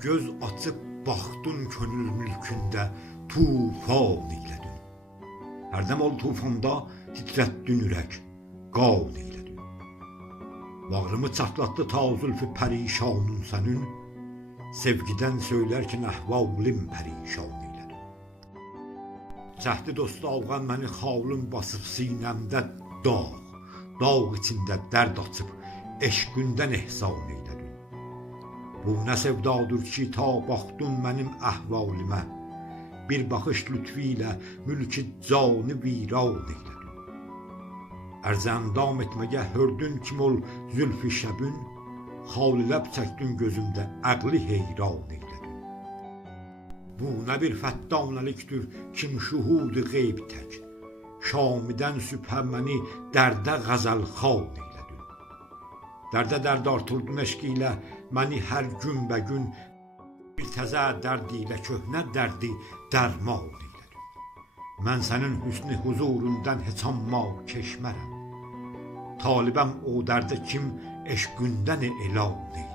Göz açıb baxdın könül mülkündə tufan eyledin. Hərdəm ol tufanda titrətdin ürək, qan eyledin. Bağrımı çatlatdı ta zülfü pərişanın sənin, sevgidən söylərkən əhvalim pərişan eyledin. Cəhdi dostu alğan məni xalın basıb sinəmdə dağ, dağ içində dərd açıb eşqündən ehsan eyledin. Bu nə sevdadır ki, ta baxdın mənim əhvalimə, bir baxış lütfi ilə mülki canı viran eyledin. Ərzəndam etməgə hördün kim ol zülfü şəbün, xaliləb çəkdin gözümdə əqli heyran eyledin. Bu nə bir fəttanəlikdir kim şuhudu qeyb tək, Şamidən sübhə məni dərdə qəzəl xan eyledin. Dərdə dərd artırdın eşq ilə məni hər gün bə gün, bir təzə dərd ilə köhnə dərdi dərman eyledin. Mən sənin hüsnü huzurundan heç amma keçmərəm, talibəm o dərdə kim eşqündən elan eyledin.